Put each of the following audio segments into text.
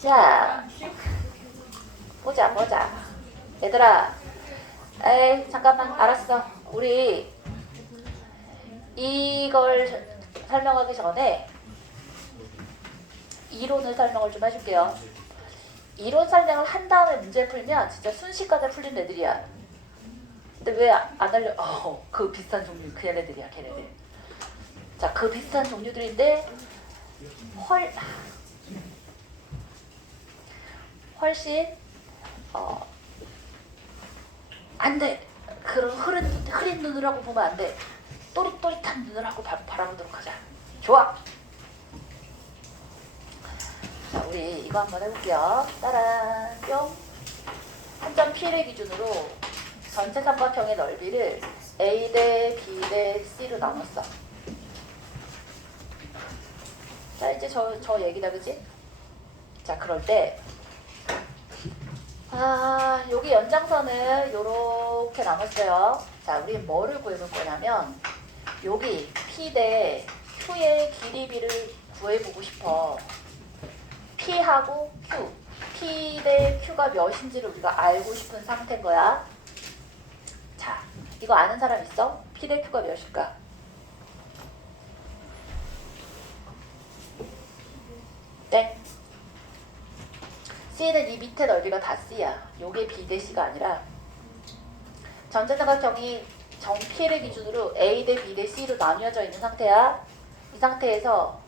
자, 보자. 얘들아, 에이, 잠깐만, 알았어. 우리 이걸 설명하기 전에 이론을 설명을 좀 해줄게요. 이론 설명을 한 다음에 문제 풀면 진짜 순식간에 풀린 애들이야. 근데 왜 안 알려? 그 비슷한 종류, 그 얘네들이야, 걔네들. 자, 그 비슷한 종류들인데 훨씬 안 돼. 그런 흐린 눈으로 보면 안 돼. 또릿또릿한 눈을 하고 바라보도록 하자. 좋아. 자, 우리 이거 한번 해볼게요. 따란 뿅. 한 점 P를 기준으로 전체 삼각형의 넓이를 A 대 B 대 C로 나눴어. 자, 이제 저 얘기다, 그지? 자, 그럴 때 여기 연장선을 요렇게 나눴어요. 자, 우리 뭐를 구해볼 거냐면 여기 P 대 Q의 길이비를 구해보고 싶어. P하고 Q, P 대 Q가 몇인지를 우리가 알고 싶은 상태인 거야. 자, 이거 아는 사람 있어? P 대 Q가 몇일까? 네. C는 이 밑에 넓이가 다 C야. 요게 B 대 C가 아니라 전체 삼각형이 정 P를 기준으로 A 대 B 대 C로 나뉘어져 있는 상태야. 이 상태에서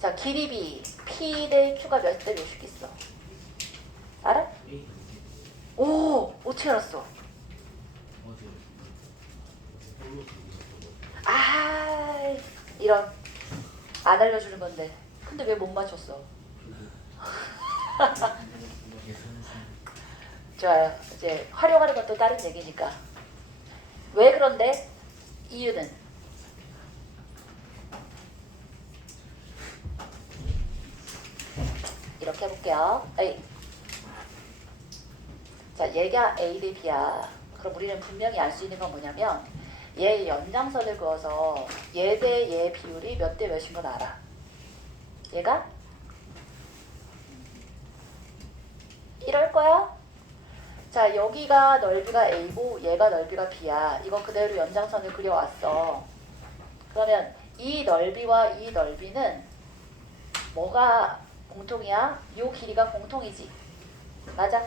자, 길이 B, P 대 Q가 몇 대 몇씩 있어? 알아? 오, 어떻게 알았어? 이런 안 알려주는 건데. 근데 왜 못 맞췄어? 좋아요. 이제 활용하는 건 또 다른 얘기니까. 왜 그런데? 이유는 이렇게 해볼게요. A. 자, 얘가 A 대 B야. 그럼 우리는 분명히 알 수 있는 건 뭐냐면 얘 연장선을 그어서 얘 대 얘 비율이 몇 대 몇인 건 알아. 얘가 이럴 거야. 자, 여기가 넓이가 A고 얘가 넓이가 B야. 이거 그대로 연장선을 그려왔어. 그러면 이 넓이와 이 넓이는 뭐가 공통이야? 요 길이가 공통이지. 맞아?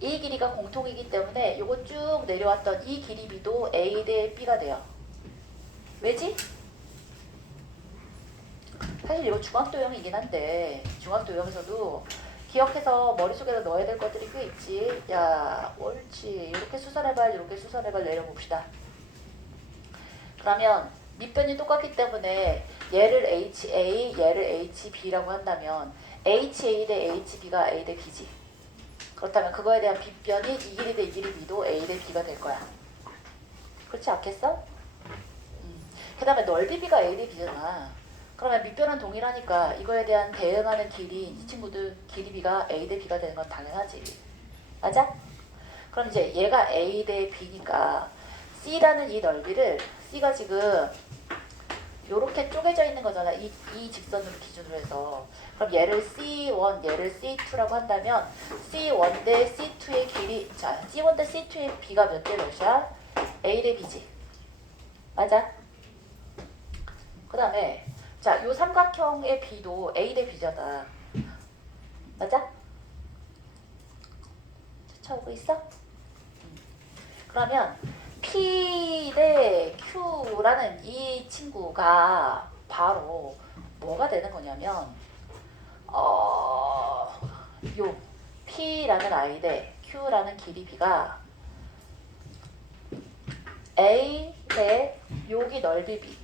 이 길이가 공통이기 때문에 요거 쭉 내려왔던 이 길이비도 A 대 B가 돼요. 왜지? 사실 이거 중학도형이긴 한데 중학도형에서도 기억해서 머릿속에 넣어야 될 것들이 꽤 있지. 야, 옳지. 이렇게 수선해발 이렇게 수선해발 내려봅시다. 그러면 밑변이 똑같기 때문에 얘를 HA, 얘를 HB라고 한다면 HA 대 HB가 A 대 B지. 그렇다면 그거에 대한 빗변이 이 길이 대 이 길이 B도 A 대 B가 될 거야. 그렇지 않겠어? 그 다음에 넓이 B가 A 대 B잖아. 그러면 밑변은 동일하니까 이거에 대한 대응하는 길이 이 친구들 길이 B가 A 대 B가 되는 건 당연하지. 맞아? 그럼 이제 얘가 A 대 B니까 C라는 이 넓이를 C가 지금 요렇게 쪼개져 있는 거잖아. 이 직선으로 기준으로 해서. 그럼 얘를 C1, 얘를 C2라고 한다면 C1 대 C2의 길이, 자, C1 대 C2의 B가 몇 대 몇이야? A 대 B지. 맞아? 그 다음에 자, 요 삼각형의 B도 A 대 B잖아. 맞아? 쫓아오고 있어? 그러면 P 대 Q라는 이 친구가 바로 뭐가 되는 거냐면 요 P라는 I 대 Q라는 길이 B가 A 대 여기 넓이 B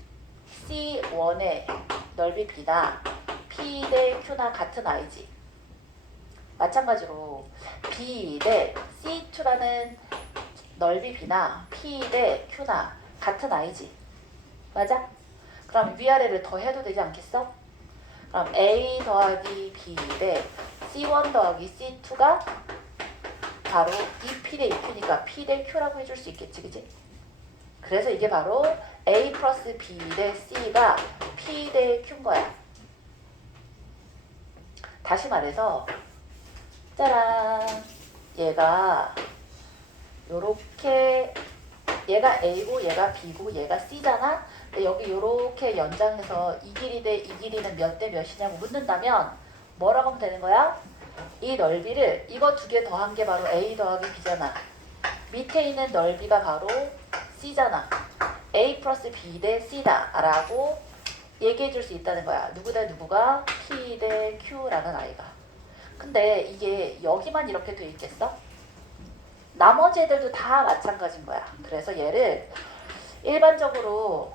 C1의 넓이 B나 P 대 Q나 같은 I지. 마찬가지로 B 대 C2라는 넓이 B나 P 대 Q나 같은 I지. 맞아? 그럼 위아래를 더해도 되지 않겠어? 그럼 A 더하기 B 대 C1 더하기 C2가 바로 이 P 대 이 Q니까 P 대 Q라고 해줄 수 있겠지, 그치? 그래서 이게 바로 A 플러스 B 대 C가 P 대 Q인 거야. 다시 말해서 짜란. 얘가 요렇게 얘가 A고 얘가 B고 얘가 C잖아. 근데 여기 요렇게 연장해서 이 길이 대 이 길이는 몇 대 몇이냐고 묻는다면 뭐라고 하면 되는 거야? 이 넓이를 이거 두 개 더한 게 바로 A 더하기 B잖아. 밑에 있는 넓이가 바로 C잖아. A 플러스 B 대 C다 라고 얘기해 줄 수 있다는 거야. 누구 대 누구가? P 대 Q라는 아이가. 근데 이게 여기만 이렇게 돼 있겠어? 나머지 애들도 다 마찬가지인 거야. 그래서 얘를 일반적으로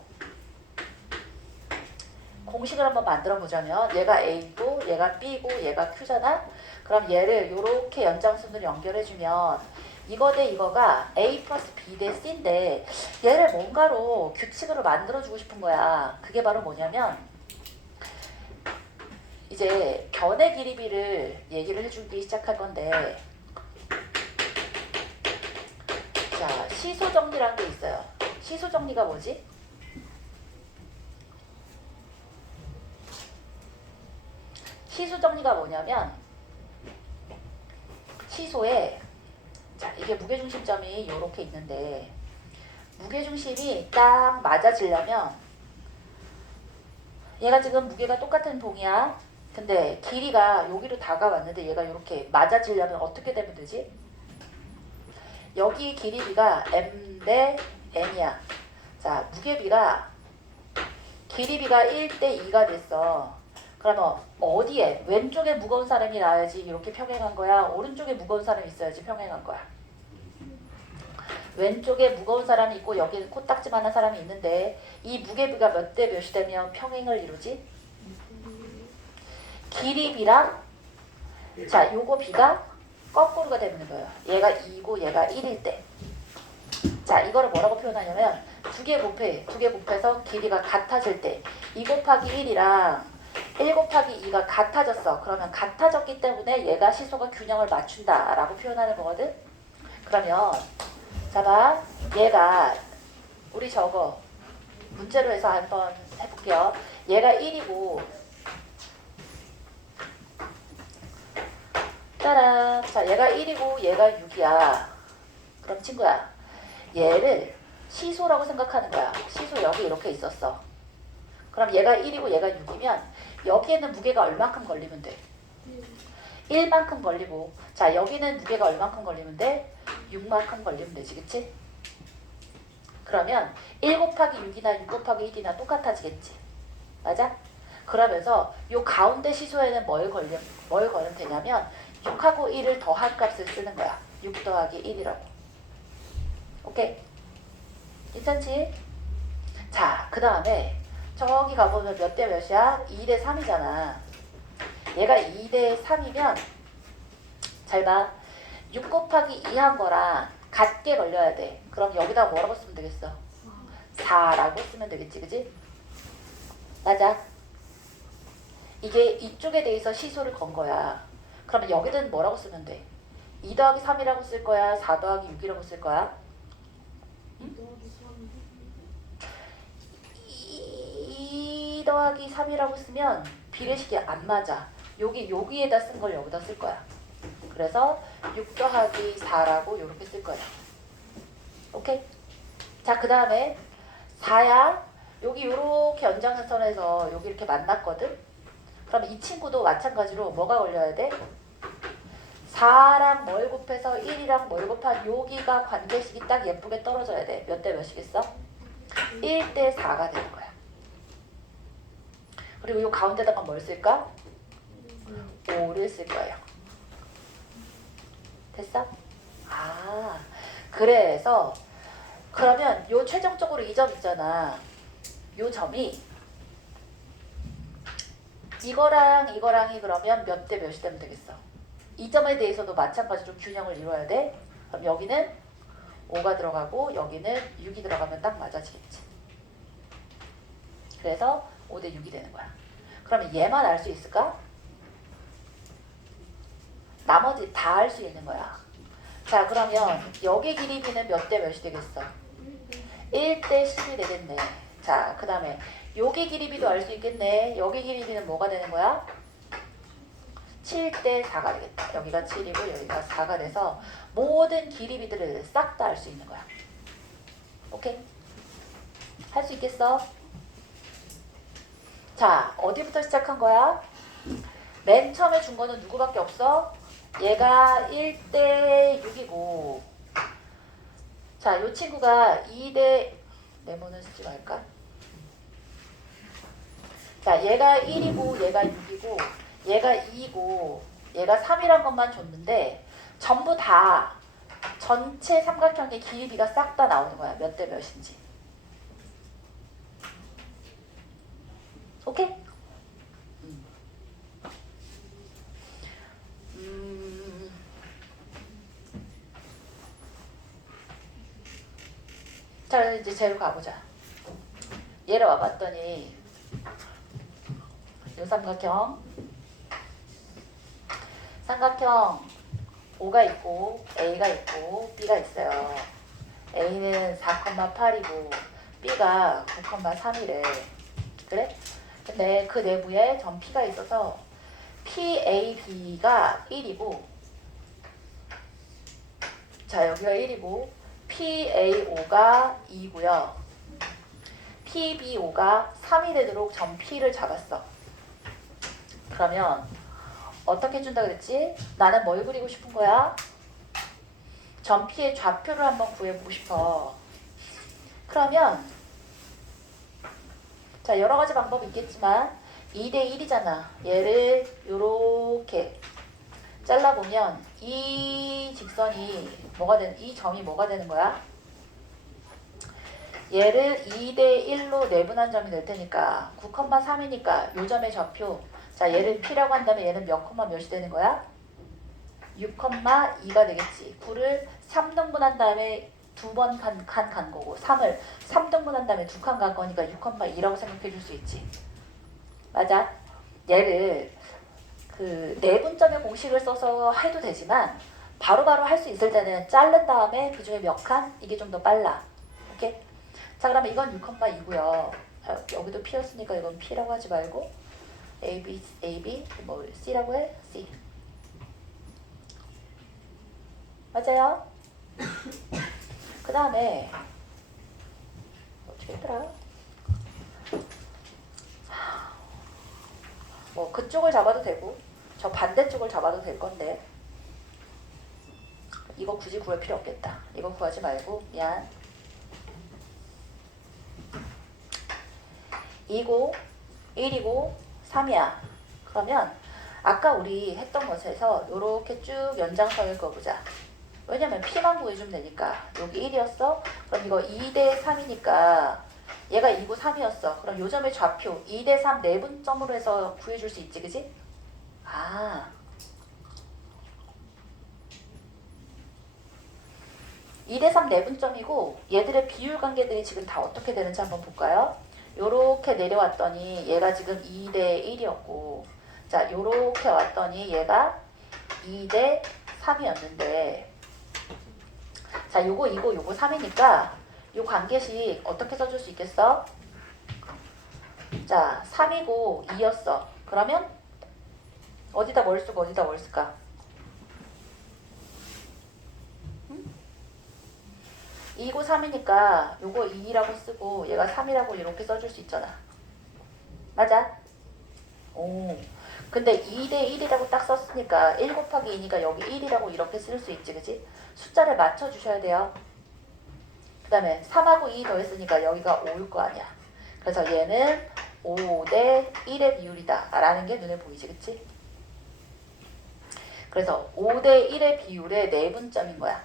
공식을 한번 만들어 보자면 얘가 A고 얘가 B고 얘가 Q잖아. 그럼 얘를 이렇게 연장순으로 연결해주면 이거 대 이거가 A 플러스 B 대 C인데 얘를 뭔가로 규칙으로 만들어주고 싶은 거야. 그게 바로 뭐냐면 이제 변의 길이비를 얘기를 해주기 시작할 건데 자, 시소정리라는 게 있어요. 시소정리가 뭐지? 시소정리가 뭐냐면 시소에 자, 이게 무게중심점이 이렇게 있는데 무게중심이 딱 맞아지려면 얘가 지금 무게가 똑같은 봉이야. 근데 길이가 여기로 다가왔는데 얘가 이렇게 맞아지려면 어떻게 되면 되지? 여기 길이비가 M 대 N이야. 자, 무게비가 길이비가 1 대 2가 됐어. 그러면 어디에? 왼쪽에 무거운 사람이 나야지 이렇게 평행한 거야? 오른쪽에 무거운 사람이 있어야지 평행한 거야? 왼쪽에 무거운 사람이 있고 여기는 코딱지만한 사람이 있는데 이 무게비가 몇 대 몇이 되면 평행을 이루지? 길이비랑 자, 요거 비가 거꾸로가 되는 거예요. 얘가 2고 얘가 1일 때. 자, 이거를 뭐라고 표현하냐면 두 개 곱해서 길이가 같아질 때 2 곱하기 1이랑 1 곱하기 2가 같아졌어. 그러면 같아졌기 때문에 얘가 시소가 균형을 맞춘다 라고 표현하는 거거든. 그러면 자 봐. 얘가 우리 저거 문제로 해서 한번 해볼게요. 얘가 1이고 짜란. 자, 얘가 1이고 얘가 6이야. 그럼 친구야, 얘를 시소라고 생각하는 거야. 시소 여기 이렇게 있었어. 그럼 얘가 1이고 얘가 6이면 여기에는 무게가 얼만큼 걸리면 돼? 1만큼 걸리고 자, 여기는 무게가 얼만큼 걸리면 돼? 6만큼 걸리면 되지, 그치? 그러면 1 곱하기 6이나 6 곱하기 1이나 똑같아지겠지. 맞아? 그러면서 요 가운데 시소에는 뭘 걸면 되냐면 6하고 1을 더할 값을 쓰는 거야. 6 더하기 1이라고. 오케이? 괜찮지? 자, 그 다음에 저기 가보면 몇 대 몇이야? 2 대 3이잖아. 얘가 2 대 3이면 잘 봐. 6 곱하기 2 한 거랑 같게 걸려야 돼. 그럼 여기다 뭐라고 쓰면 되겠어? 4라고 쓰면 되겠지, 그지? 맞아. 이게 이쪽에 대해서 시소를 건 거야. 그러면 여기는 뭐라고 쓰면 돼? 2 더하기 3이라고 쓸 거야? 4 더하기 6이라고 쓸 거야? 응? 2 더하기 3이라고 쓰면 비례식이 안 맞아. 여기에다 쓴 걸 여기다 쓸 거야. 그래서 6 더하기 4라고 이렇게 쓸 거야. 오케이? 자, 그 다음에 4야. 여기 이렇게 연장선에서 여기 이렇게 만났거든? 그럼 이 친구도 마찬가지로 뭐가 걸려야 돼? 4랑 뭘 곱해서 1이랑 뭘 곱한 여기가 관계식이 딱 예쁘게 떨어져야 돼. 몇 대 몇이겠어? 1 대 4가 되는 거야. 그리고 이 가운데다가 뭘 쓸까? 5를 쓸 거예요. 됐어? 아, 그래서 그러면 요 최종적으로 이 점 있잖아. 요 점이 이거랑이 그러면 몇 대 몇이 되면 되겠어? 이 점에 대해서도 마찬가지로 균형을 이루어야 돼. 그럼 여기는 5가 들어가고 여기는 6이 들어가면 딱 맞아지겠지. 그래서 5 대 6이 되는 거야. 그러면 얘만 알 수 있을까? 나머지 다 알 수 있는 거야. 자, 그러면 여기 길이비는 몇 대 몇이 되겠어? 1 대 10이 되겠네. 자, 그 다음에 여기 길이비도 알 수 있겠네. 여기 길이비는 뭐가 되는 거야? 7대 4가 되겠다. 여기가 7이고 여기가 4가 돼서 모든 기립이들을 싹 다 알 수 있는 거야. 오케이? 할 수 있겠어? 자, 어디부터 시작한 거야? 맨 처음에 준 거는 누구밖에 없어? 얘가 1대 6이고, 자, 요 친구가 2대, 네모는 쓰지 말까? 자, 얘가 1이고, 얘가 6이고, 얘가 2이고, 얘가 3이란 것만 줬는데, 전부 다 전체 삼각형의 길이가 싹 다 나오는 거야. 몇 대 몇인지. 오케이? 자, 이제 재료 가보자. 얘를 와봤더니 이 삼각형 O가 있고 A가 있고 B가 있어요. A는 4,8이고 B가 9,3이래. 그래? 근데 그 내부에 점 P가 있어서 PAB가 1이고, 자, 여기가 1이고 PAO가 2고요. PBO가 3이 되도록 점 P를 잡았어. 그러면 어떻게 준다 그랬지? 나는 뭘 그리고 싶은 거야? 점 P의 좌표를 한번 구해보고 싶어. 그러면 자, 여러 가지 방법이 있겠지만 2대 1이잖아. 얘를 요렇게 잘라보면 이 직선이 뭐가 되는, 이 점이 뭐가 되는 거야? 얘를 2대 1로 내분한 점이 될 테니까 9,3이니까 요 점의 좌표, 자, 얘를 P라고 한다면 얘는 몇 콤마 몇이 되는 거야? 6,2가 되겠지. 9를 3등분한 다음에 두 번 간 거고 3을 3등분한 다음에 두 칸 간 거니까 6,2라고 생각해 줄 수 있지. 맞아? 얘를 그 내분점의 공식을 써서 해도 되지만 바로바로 할 수 있을 때는 자른 다음에 그 중에 몇 칸? 이게 좀 더 빨라. 오케이? 자, 그러면 이건 6,2고요. 여기도 P였으니까 이건 P라고 하지 말고 AB, 뭐 C라고 해? C. 맞아요? 그 다음에 어떻게 했더라? 뭐 그쪽을 잡아도 되고 저 반대쪽을 잡아도 될 건데 이거 굳이 구할 필요 없겠다. 이거 구하지 말고 미안. 2고 1이고 3이야. 그러면 아까 우리 했던 것에서 이렇게 쭉 연장선을 그어보자. 왜냐면 P만 구해주면 되니까. 여기 1이었어? 그럼 이거 2대 3이니까 얘가 2고 3이었어. 그럼 요 점의 좌표 2대 3 내분점으로 해서 구해줄 수 있지, 그지? 아, 2대 3 내분점이고 얘들의 비율 관계들이 지금 다 어떻게 되는지 한번 볼까요? 요렇게 내려왔더니 얘가 지금 2대 1이었고, 자, 요렇게 왔더니 얘가 2대 3이었는데, 자, 요거 2고 요거 3이니까 요 관계식 어떻게 써줄 수 있겠어? 자, 3이고 2였어. 그러면 어디다 뭘 쓰고 어디다 뭘 쓸까? 2고 3이니까 요거 2라고 쓰고 얘가 3이라고 이렇게 써줄 수 있잖아. 맞아? 오. 근데 2대 1이라고 딱 썼으니까 1 곱하기 2니까 여기 1이라고 이렇게 쓸 수 있지, 그지? 숫자를 맞춰주셔야 돼요. 그 다음에 3하고 2 더했으니까 여기가 5일 거 아니야. 그래서 얘는 5대 1의 비율이다 라는 게 눈에 보이지, 그치? 그래서 5대 1의 비율의 내분점인 거야.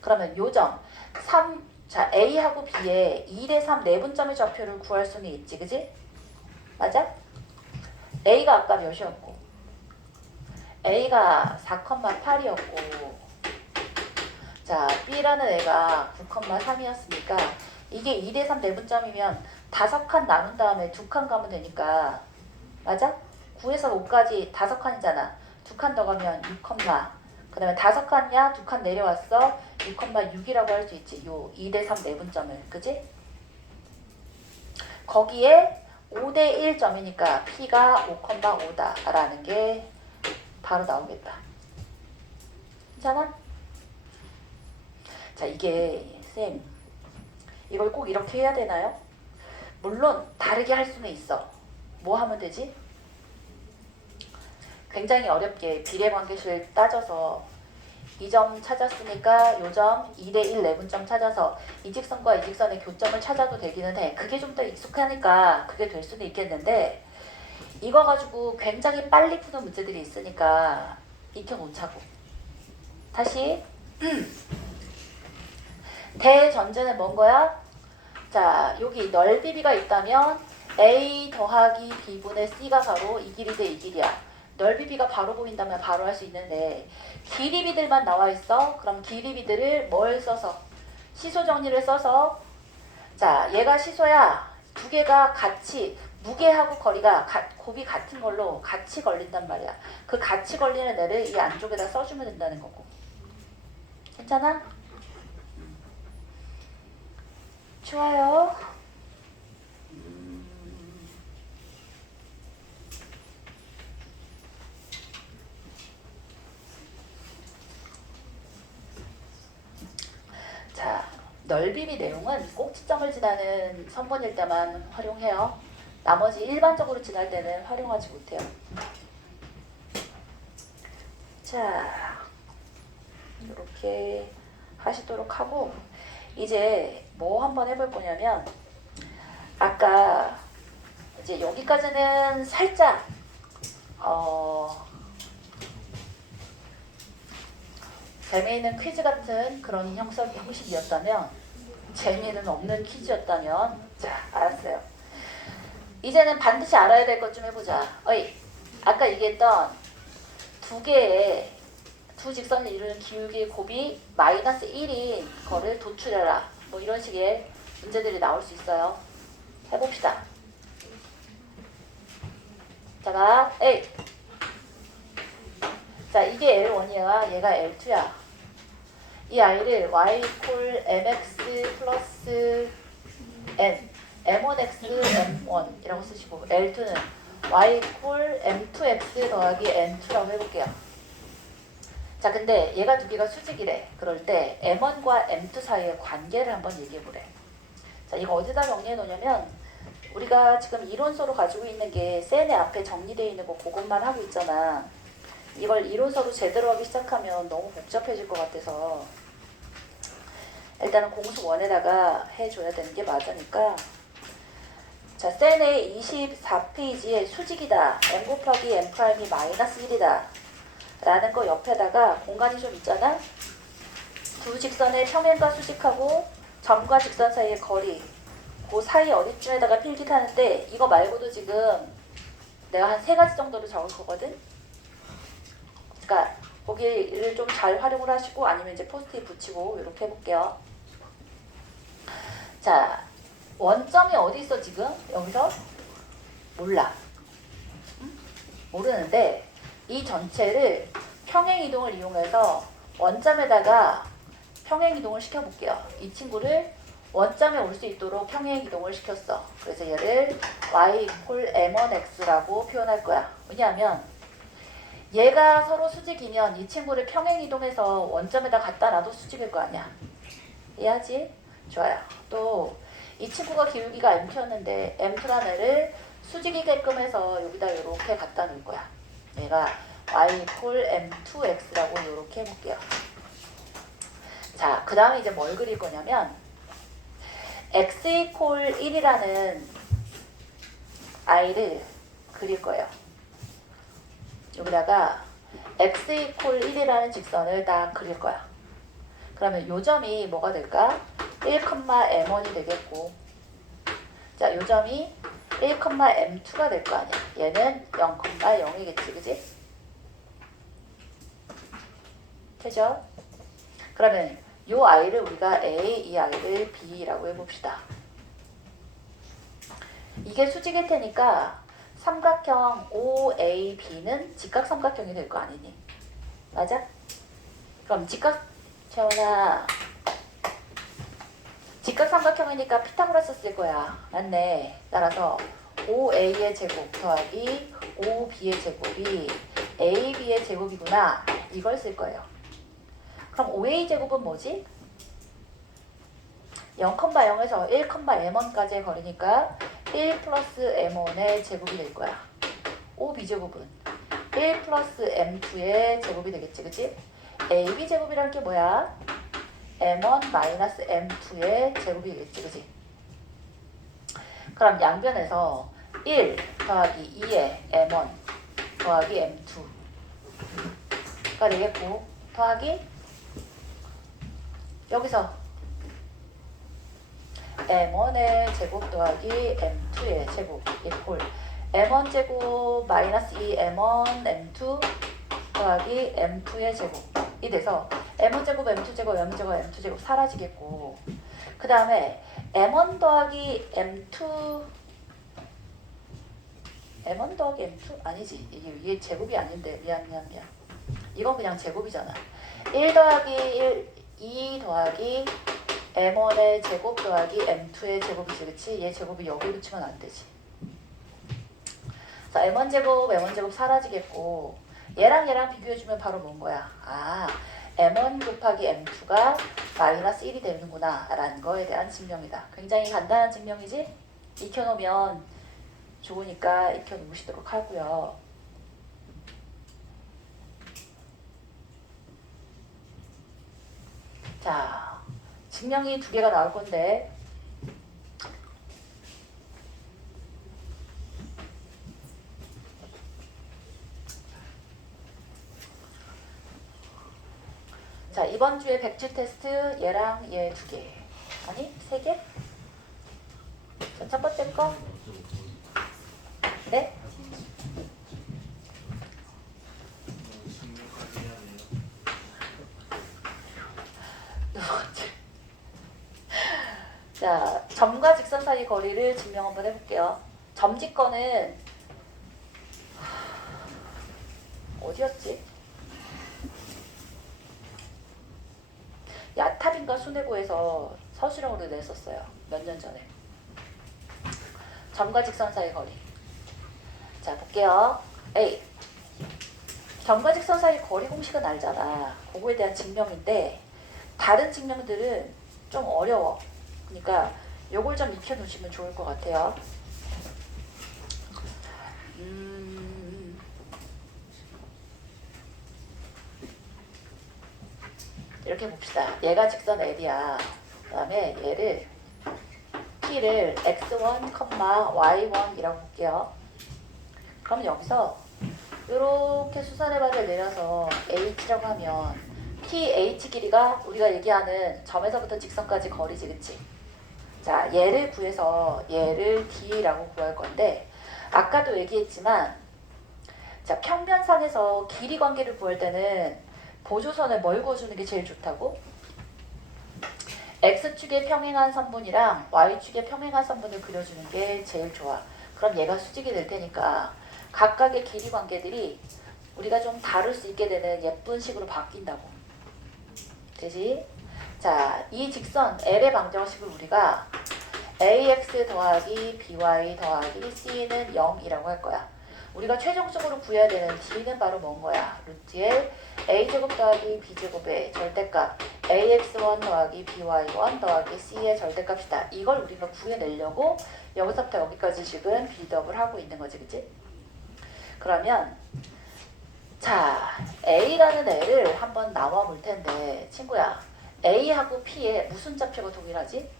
그러면 요 점 3, 자, A하고 B의 2대 3 내분점의 좌표를 구할 수는 있지, 그지? 맞아? A가 아까 몇이었고 A가 4,8이었고 자, B라는 애가 9,3이었으니까 이게 2대 3 내분점이면 5칸 나눈 다음에 2칸 가면 되니까 맞아? 9에서 5까지 5칸이잖아. 2칸 더 가면 6, 그 다음에 5칸이야? 2칸 내려왔어? 6,6이라고 할 수 있지. 요 2대 3 내분점을. 그지? 거기에 5대 1점이니까 P가 5,5다 라는 게 바로 나오겠다. 괜찮아? 자, 이게 쌤 이걸 꼭 이렇게 해야 되나요? 물론 다르게 할 수는 있어. 뭐 하면 되지? 굉장히 어렵게 비례관계식을 따져서 이 점 찾았으니까 요 점 2대1 내분점 찾아서 이 직선과 이 직선의 교점을 찾아도 되기는 해. 그게 좀 더 익숙하니까 그게 될 수는 있겠는데 이거 가지고 굉장히 빨리 푸는 문제들이 있으니까 익혀놓자고. 다시 대전제는 뭔 거야? 자, 여기 넓이비가 있다면 A 더하기 B분의 C가 바로 이 길이 대 이 길이야. 넓이비가 바로 보인다면 바로 할 수 있는데 길이비들만 나와 있어. 그럼 길이비들을 뭘 써서? 시소 정리를 써서 자, 얘가 시소야. 두 개가 같이 무게하고 거리가 곱이 같은 걸로 같이 걸린단 말이야. 그 같이 걸리는 애를 이 안쪽에다 써주면 된다는 거고. 괜찮아? 좋아요. 자, 넓이비 내용은 꼭지점을 지나는 선분일 때만 활용해요. 나머지 일반적으로 지날 때는 활용하지 못해요. 자, 이렇게 하시도록 하고 이제 뭐 한번 해볼 거냐면 아까 이제 여기까지는 살짝 재미있는 퀴즈 같은 그런 형식이었다면 재미는 없는 퀴즈였다면 자, 알았어요. 이제는 반드시 알아야 될 것 좀 해보자. 어이, 아까 얘기했던 두 개의 두 직선을 이루는 기울기의 곱이 마이너스 1인 거를 도출해라. 뭐 이런 식의 문제들이 나올 수 있어요. 해봅시다. 자, 에이. 자, 이게 L1이야. 얘가 L2야. 이 아이를 y 콜 mx 플러스 n m1x m1 이라고 쓰시고 L2는 y 콜 m2x 더하기 n2라고 해볼게요. 자, 근데 얘가 두 개가 수직이래. 그럴 때 m1과 m2 사이의 관계를 한번 얘기해보래. 자, 이거 어디다 정리해 놓냐면 우리가 지금 이론서로 가지고 있는 게 셀의 앞에 정리되어 있는 거 그것만 하고 있잖아. 이걸 이론서로 제대로 하기 시작하면 너무 복잡해질 것 같아서 일단은 공수 1에다가 해줘야 되는 게 맞으니까 자, 셀의 24페이지에 수직이다. m 곱하기 m 프라임이 마이너스 1이다. 라는 거 옆에다가 공간이 좀 있잖아. 두 직선의 평행과 수직하고 점과 직선 사이의 거리 그 사이 어디쯤에다가 필기하는데 이거 말고도 지금 내가 한 3가지 정도를 적을 거거든. 그러니까 거기를 좀 잘 활용을 하시고 아니면 이제 포스트잇 붙이고 이렇게 해볼게요. 자, 원점이 어디 있어 지금? 여기서? 몰라. 응? 모르는데 이 전체를 평행이동을 이용해서 원점에다가 평행이동을 시켜볼게요. 이 친구를 원점에 올 수 있도록 평행이동을 시켰어. 그래서 얘를 y 콜 m1x라고 표현할 거야. 왜냐하면 얘가 서로 수직이면 이 친구를 평행이동해서 원점에다 갖다 놔도 수직일 거 아니야. 이해하지? 좋아요. 또 이 친구가 기울기가 m표였는데 m표란 애를 수직이게끔 해서 여기다 이렇게 갖다 놓을 거야. 얘가 y 콜 m2x라고 이렇게 해볼게요. 자, 그 다음에 이제 뭘 그릴 거냐면 x 이퀄 1이라는 아이를 그릴 거예요. 여기다가 x 이퀄 1이라는 직선을 딱 그릴 거야. 그러면 요 점이 뭐가 될까? 1,m1이 되겠고 자, 요 점이 1,m2가 될 거 아니야. 얘는 0,0이겠지, 그지? 되죠? 그러면 요 아이를 우리가 A, 이 아이를 B라고 해봅시다. 이게 수직일 테니까 삼각형 OAB는 직각삼각형이 될 거 아니니? 맞아? 그럼 채원아, 직각삼각형이니까 피타고라스 쓸 거야. 맞네. 따라서 OA의 제곱 더하기 OB의 제곱이 AB의 제곱이구나. 이걸 쓸 거예요. 그럼 OA 제곱은 뭐지? 0,0에서 1,m1까지의 거리니까 1 플러스 M1의 제곱이 될 거야. OB 제곱은 1 플러스 M2의 제곱이 되겠지, 그치? AB 제곱이라는 게 뭐야? M1 마이너스 M2의 제곱이 되겠지, 그치? 그럼 양변에서 1 더하기 2의 M1 더하기 M2가 되겠고, 더하기 여기서 M1의 제곱 더하기 M2의 제곱 이꼴 M1 제곱 마이너스 2 M1 M2 더하기 M2의 제곱이 돼서 M1 제곱 M2 제곱 M 제곱 M2 제곱 사라지겠고, 그 다음에 M1 더하기 M2 M1 더하기 M2 아니지, 이게 제곱이 아닌데 미안 이건 그냥 제곱이잖아. 1 더하기 1 2 더하기 M1의 제곱 더하기 M2의 제곱이지, 그치? 얘 제곱이 여기 붙이면 안 되지. 자, M1 제곱, M1 제곱 사라지겠고, 얘랑 비교해주면 바로 뭔 거야? 아, M1 곱하기 M2가 마이너스 1이 되는구나 라는 거에 대한 증명이다. 굉장히 간단한 증명이지? 익혀놓으면 좋으니까 익혀놓으시도록 하고요. 자, 증명이 두 개가 나올 건데, 자, 이번 주에 백주 테스트 얘랑 얘 두 개. 아니, 세 개? 자, 첫 번째 거. 네? 두 번째. 자, 점과 직선 사이 거리를 증명 한번 해볼게요. 점직거는 어디였지? 야탑인가 순회고에서 서술형으로 냈었어요. 몇 년 전에. 점과 직선 사이 거리. 자, 볼게요. A. 점과 직선 사이 거리 공식은 알잖아. 그거에 대한 증명인데 다른 증명들은 좀 어려워. 그러니까 요걸 좀 익혀놓으시면 좋을 것 같아요. 이렇게 봅시다. 얘가 직선 L이야. 그 다음에 얘를 P를 x1, y1이라고 볼게요. 그럼 여기서 이렇게 수선의 발을 내려서 H라고 하면 PH 길이가 우리가 얘기하는 점에서부터 직선까지 거리지, 그치? 자, 얘를 구해서 얘를 D라고 구할 건데, 아까도 얘기했지만, 자, 평면상에서 길이 관계를 구할 때는 보조선에 뭘 그어주는 게 제일 좋다고? X축에 평행한 선분이랑 Y축에 평행한 선분을 그려주는 게 제일 좋아. 그럼 얘가 수직이 될 테니까 각각의 길이 관계들이 우리가 좀 다룰 수 있게 되는 예쁜 식으로 바뀐다고. 되지? 자, 이 직선 L의 방정식을 우리가 AX 더하기 BY 더하기 C는 0이라고 할 거야. 우리가 최종적으로 구해야 되는 D는 바로 뭔 거야? 루트의 A제곱 더하기 B제곱의 절대값 AX1 더하기 BY1 더하기 C의 절대값이다. 이걸 우리가 구해내려고 여기서부터 여기까지 지금 빌드업을 하고 있는 거지, 그치? 그러면 자, A라는 애를 한번 나와 볼 텐데, 친구야, A하고 P에 무슨 좌표가 동일하지?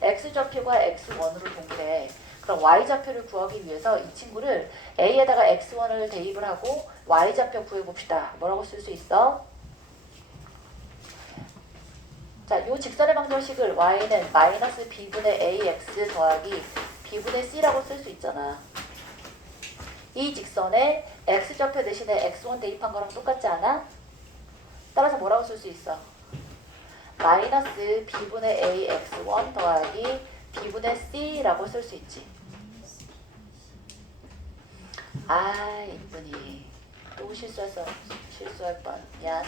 X좌표가 X1으로 동일해. 그럼 Y좌표를 구하기 위해서 이 친구를 A에다가 X1을 대입을 하고 Y좌표 구해봅시다. 뭐라고 쓸 수 있어? 자, 요 직선의 방정식을 Y는 마이너스 B분의 AX 더하기 B분의 C라고 쓸 수 있잖아. 이 직선에 X좌표 대신에 X1 대입한 거랑 똑같지 않아? 따라서 뭐라고 쓸 수 있어? 마이너스 B분의 AX1 더하기 B분의 C라고 쓸 수 있지. 아, 이분이 또 실수할 뻔. 미안.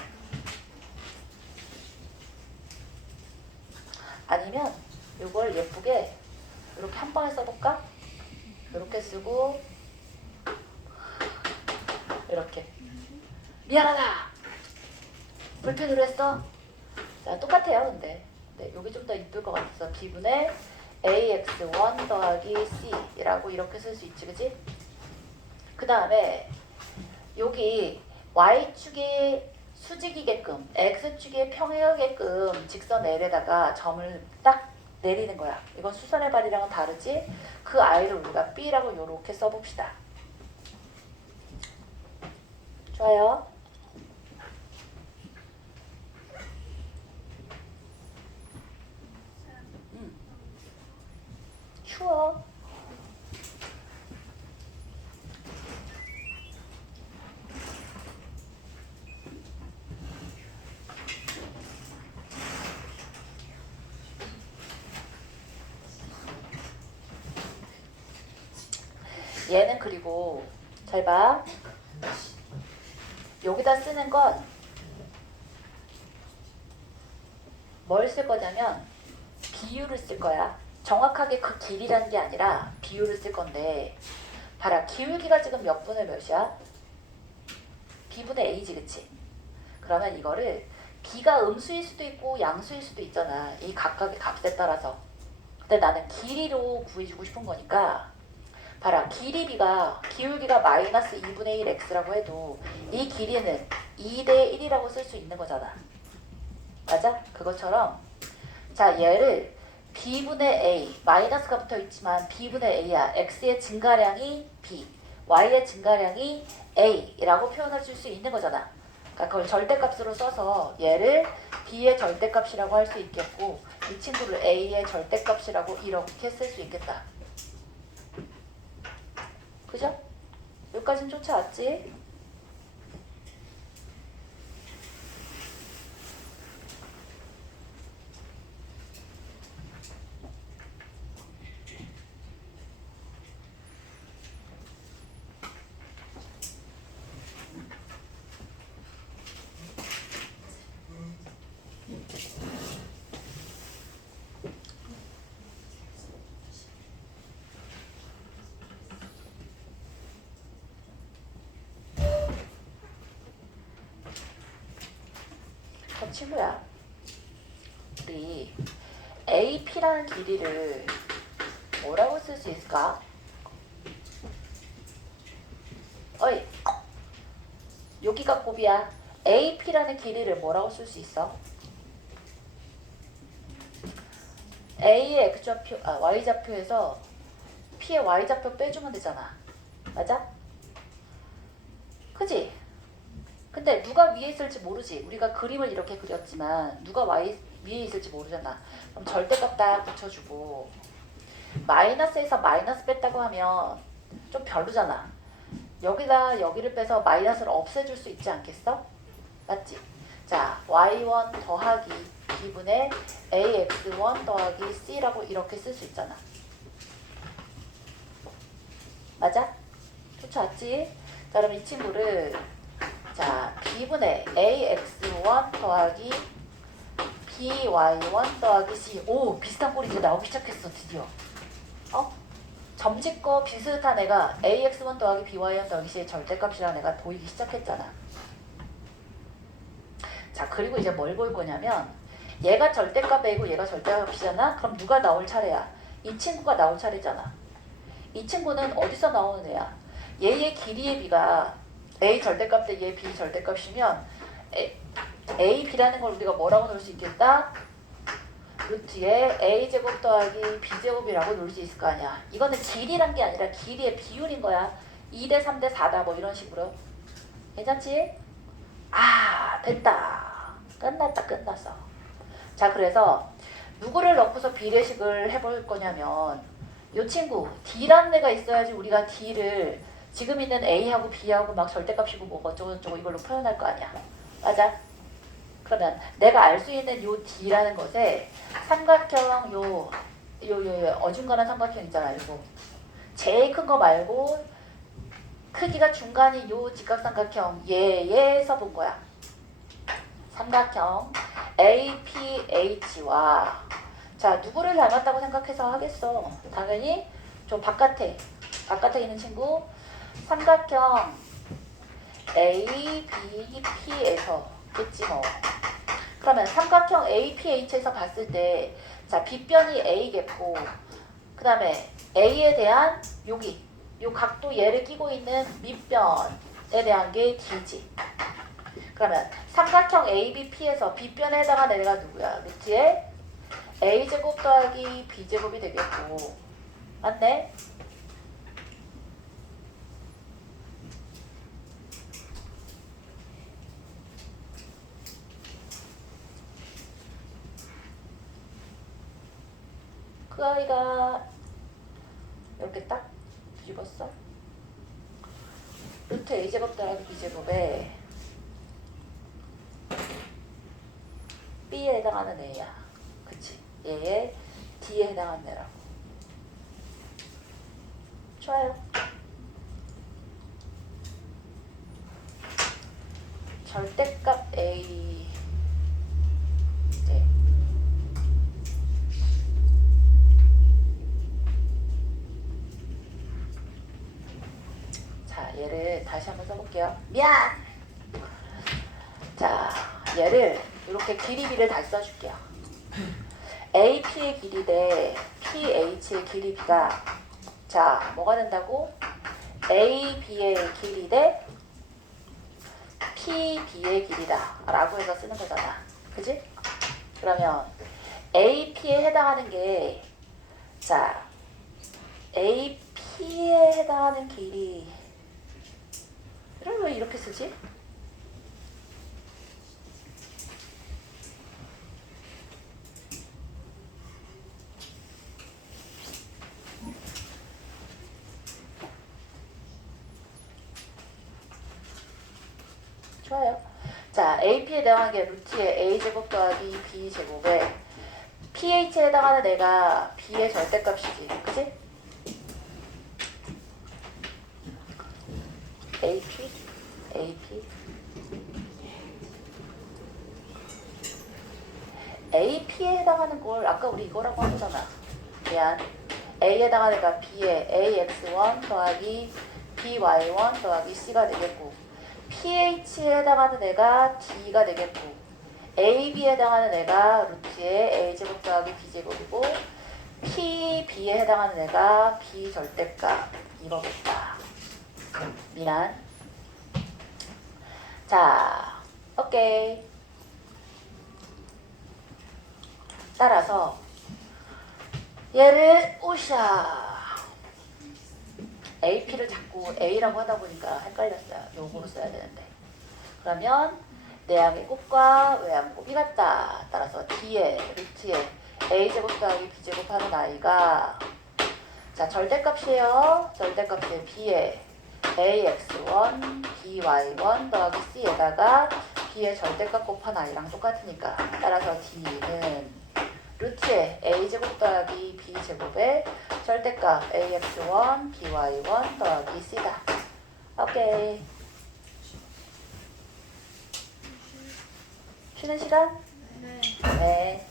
아니면 이걸 예쁘게 이렇게 한 번에 써볼까? 이렇게 쓰고 이렇게. 미안하다. 불펜으로 했어. 자, 똑같아요. 근데 여기 좀 더 이쁠 것 같아서 b분의 ax1 더하기 c라고 이렇게 쓸 수 있지, 그지? 그 다음에 여기 y축이 수직이게끔 x축이 평행하게끔 직선 L에다가 점을 딱 내리는 거야. 이건 수선의 발이랑은 다르지? 그 i를 우리가 b라고 이렇게 써봅시다. 좋아요. 추워. 얘는 그리고 잘 봐. 여기다 쓰는 건 뭘 쓸 거냐면 비율을 쓸 거야. 정확하게 그 길이라는 게 아니라 비율을 쓸 건데 봐라. 기울기가 지금 몇 분의 몇이야? b분의 a지, 그치? 그러면 이거를 b가 음수일 수도 있고 양수일 수도 있잖아. 이 각각의 값에 따라서. 근데 나는 길이로 구해주고 싶은 거니까 봐라. 기울기가 마이너스 2분의 1 x라고 해도 이 길이는 2대 1이라고 쓸 수 있는 거잖아. 맞아? 그것처럼 자, 얘를 b분의 a, 마이너스가 붙어 있지만 b분의 a야. x의 증가량이 b, y의 증가량이 a라고 표현해 줄 수 있는 거잖아. 그러니까 그걸 절대값으로 써서 얘를 b의 절대값이라고 할 수 있겠고 이 친구를 a의 절대값이라고 이렇게 쓸 수 있겠다. 그죠? 여기까지는 쫓아왔지? 친구야, 우리 AP라는 길이를 뭐라고 쓸 수 있을까? 어이, 여기가 곱이야. AP라는 길이를 뭐라고 쓸 수 있어? A의 X좌표, Y좌표에서 P의 Y좌표 빼주면 되잖아. 맞아? 그지? 근데 누가 위에 있을지 모르지. 우리가 그림을 이렇게 그렸지만 누가 위에 있을지 모르잖아. 그럼 절대값 딱 붙여주고 마이너스에서 마이너스 뺐다고 하면 좀 별로잖아. 여기다 여기를 빼서 마이너스를 없애줄 수 있지 않겠어? 맞지? 자, y1 더하기 b분의 ax1 더하기 c라고 이렇게 쓸 수 있잖아. 맞아? 쫓아왔지? 자, 그럼 이 친구를 자, b분의 ax1 더하기 by1 더하기 c. 오, 비슷한 꼴이 이제 나오기 시작했어, 드디어. 점집거 비슷한 애가 ax1 더하기 by1 더하기 c의 절대값이라는 애가 보이기 시작했잖아. 자, 그리고 이제 뭘 볼 거냐면 얘가 절대값 a고 얘가 절대값이잖아. 그럼 누가 나올 차례야? 이 친구가 나올 차례잖아. 이 친구는 어디서 나오는 애야? 얘의 길이의 b가 a 절대값 대 얘 b 절대값이면 a, b라는 걸 우리가 뭐라고 넣을 수 있겠다? 루트에 a제곱 더하기 b제곱이라고 넣을 수 있을 거 아니야. 이거는 길이란 게 아니라 길이의 비율인 거야. 2대 3대 4다 뭐 이런 식으로. 괜찮지? 아, 됐다. 끝났어. 자, 그래서 누구를 넣고서 비례식을 해볼 거냐면 이 친구 D라는 애가 있어야지 우리가 D를 지금 있는 A하고 B하고 막 절대값이고 뭐 어쩌고저쩌고 이걸로 표현할 거 아니야. 맞아? 그러면 내가 알 수 있는 요 D라는 것에 삼각형 요 어중간한 삼각형 있잖아. 이거 제일 큰 거 말고 크기가 중간인 요 직각삼각형 얘에서 본 거야. 삼각형 APH와 자, 누구를 닮았다고 생각해서 하겠어? 당연히 저 바깥에 있는 친구 삼각형 A, B, P에서 겠지 뭐. 그러면 삼각형 APH에서 봤을 때 자, 빗변이 A겠고 그 다음에 A에 대한 여기 요 각도 얘를 끼고 있는 밑변에 대한 게 D지. 그러면 삼각형 ABP에서 빗변에 해당하는 애가 누구야? 루트에 A제곱 더하기 B제곱이 되겠고 맞네? 그 아이가 이렇게 딱 뒤집었어. 루트 A제곱 더하기 B제곱에 B에 해당하는 애야. 그치? 얘의 D에 해당하는 애라고. 좋아요. 절대값 A 네. 자, 얘를 다시 한번 써볼게요. 미안! 자, 얘를 이렇게 길이 B를 다시 써줄게요. AP의 길이 대 PH의 길이 B가 자, 뭐가 된다고? AB의 길이 대 PB의 길이다 라고 해서 쓰는 거잖아. 그지? 그러면 AP에 해당하는 게 자, AP에 해당하는 길이 왜 이렇게 쓰지? 좋아요. 자, AP에 해당하는 게 루트의 A제곱 더하기 B제곱에 PH에 해당하는 애가 B의 절대값이지. 그치? AP, AP. AP에 해당하는 걸 아까 우리 이거라고 한 거잖아. 미안. A에 해당하는 애가 B의 AX1 더하기 BY1 더하기 C가 되겠고 PH에 해당하는 애가 D가 되겠고 AB에 해당하는 애가 루트의 A제곱 더하기 B제곱이고 PB에 해당하는 애가 B 절대값 이거겠다. 미안. 자, 오케이. 따라서 얘를 오샤 AP를 자꾸 A라고 하다 보니까 헷갈렸어요. 요거로 써야 되는데. 그러면 내항의 곱과 외항 곱이 같다. 따라서 D의 루트의 A제곱 더하기 B제곱 하는 아이가 자 절대값이에요. 절대값은 B의 AX1 BY1 더하기 C에다가 B의 절대값 곱한 아이랑 똑같으니까 따라서 D는 루트의 A제곱 더하기 B제곱의 절대값 AX1 BY1 더하기 C다. 오케이. 쉬는 시간? 네. 네.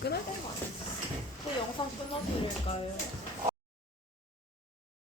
끝날 것 같아요. 그 영상 끝나서 이럴까요?